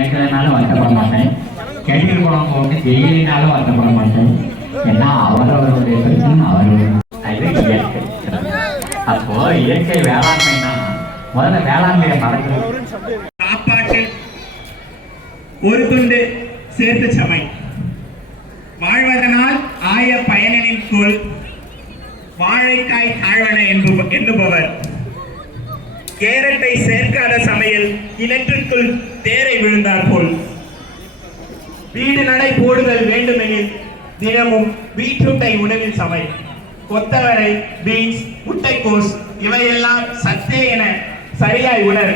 நினைக்கிறதுனால வருத்தப்பட மாட்டேன், கெடிகள் போனவங்க வந்து ஜெயிலினாலும் வருத்தப்பட மாட்டேன். ஏன்னா அவரவருடைய பிரச்சனை அவரவர். இது இயற்கை. அப்போ இயற்கை வேளாண்மைனா முதல்ல வேளாண்மையை மறந்து சாப்பாட்டில் ஒரு துண்டு சேர்த்து சமை, வாழ்வதனால் ஆய பயனின் கொள் வாழைக்காய் தாழ்வன எண்ணுபவர். கேரட்டை சேர்க்காத சமையல் கிணற்றுக்குள் தேரை விழுந்தார் போல். வீடு நடை போடுதல் வேண்டுமெனில் தினமும் பீட்ரூட்டை உணவில் சமை. கொத்தவரை, பீன்ஸ், முட்டைக்கோஸ் இவையெல்லாம் சத்தே என சரியாய் உணர்.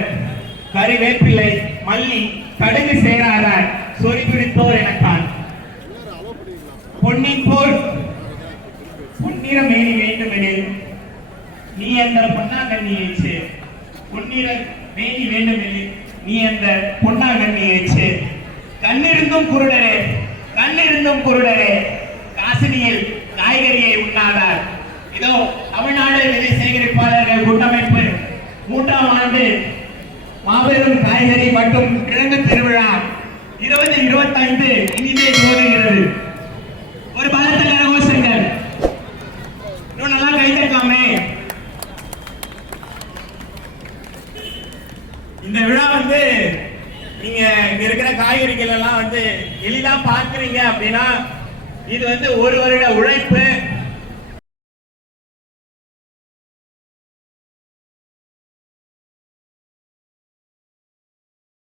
கறிவேப்பிலை, மல்லி, கடுகு சேராதார் சொறி எனக்கான். பொன்னின் போல் பொன்னிற மேனி வேண்டுமெனில் நீ அந்த பொன்னாங்கண்ணியை சேர். பொன்னிற மேனி வேண்டுமெனில் நீ அந்த பொன்னாங்கண்ணியை சேர். கண்ணிருந்தும் குருடரே, கண்ணிருந்தும் குருடரே, காசினியில் காய்கறியை உண்ணாதார். இதோ தமிழ்நாடு விதை சேகரிப்பாளர்கள் கூட்டமைப்பு 3ஆம் ஆண்டு மாபெரும் காய்கறி மற்றும் கிழங்கு திருவிழா 2025 இனிதே துவங்குகிறது. ஒரு பலத்த கரகோஷங்கள். இன்னும் நல்லா கைத்தட்டலாமே. இந்த விழா வந்து நீங்க இங்க இருக்கிற காய்கறிகள் எல்லாம் வந்து எளிதா பார்க்குறீங்க அப்படின்னா இது வந்து ஒரு வருட உழைப்பு,